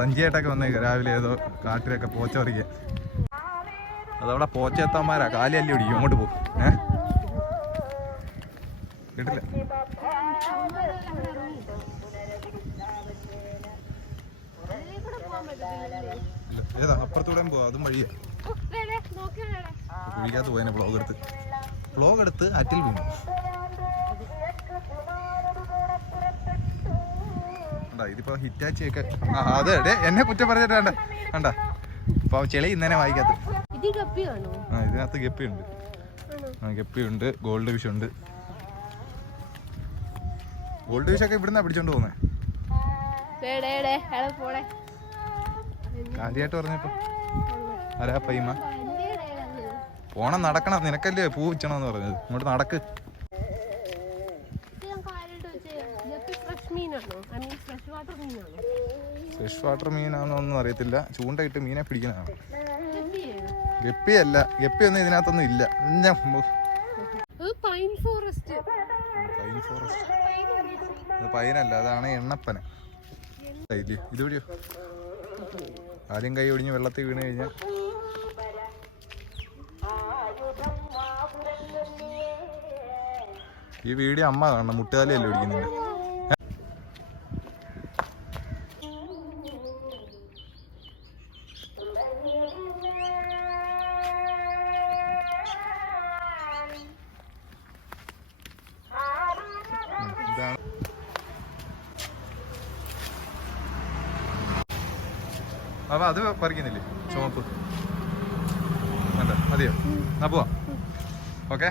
സഞ്ചിയായിട്ടൊക്കെ വന്നേക്ക് രാവിലെ ഏതോ കാട്ടിലൊക്കെ പോച്ച പറിക്കുക. അതവിടെ പോച്ചെത്താന്മാരാ കാലി ഓടിക്കും. അങ്ങോട്ട് പോകും. കേട്ടില്ല. ഏതാ അപ്പുറത്തൂടെ പോവാ. അതും വഴിയാ. കുഴിക്കകത്ത് പോയതിനെ വ്ളോഗ് എടുത്ത് അറ്റിൽ വീണു. ഇതിപ്പോ ഹിറ്റാച്ചി ഒക്കെ അതെ എന്നെ കുറ്റം പറഞ്ഞിട്ട് വേണ്ട കണ്ട ഇപ്പൊ ചെളി ഇന്നലെ വായിക്കാത്ത. ഇതിനകത്ത് ഗപ്പിയുണ്ട്. ഗപ്പിയുണ്ട്, ഗോൾഡ് ഫിഷ് ഉണ്ട്. ഗോൾഡ് ഫിഷ് ഒക്കെ ഇവിടുന്നാ പിടിച്ചോണ്ട് പോകുന്നേ. കാര്യമായിട്ട് പറഞ്ഞപ്പോ ആരാ പയ്യമ്മ പോണം നടക്കണം. നിനക്കല്ലേ പൂ വെച്ചണമെന്ന് പറഞ്ഞത്. ഇങ്ങോട്ട് നടക്ക്. ഫ്രഷ് വാട്ടർ മീനാണോന്നും അറിയത്തില്ല. ചൂണ്ടയിട്ട് മീനെ പിടിക്കുന്നതാണ്. ഗപ്പിയല്ല. ഗപ്പിയൊന്നും ഇതിനകത്തൊന്നും ഇല്ല. പൈനല്ല, അതാണ് എണ്ണപ്പന. ഇതുവഴിയോ ആദ്യം കൈ ഒടിഞ്ഞ് വെള്ളത്തിൽ വീണ് കഴിഞ്ഞാൽ ഈ വീഡിയോ അമ്മ കാണണം. മുട്ടുകാലയല്ലേ ഒടിക്കുന്നുണ്ട്. ഇതാണ് അപ്പൊ അത് പറിക്കുന്നില്ലേ ചുവപ്പ്? അല്ല മതിയോ? എന്നാ പോവാ. ഓക്കെ.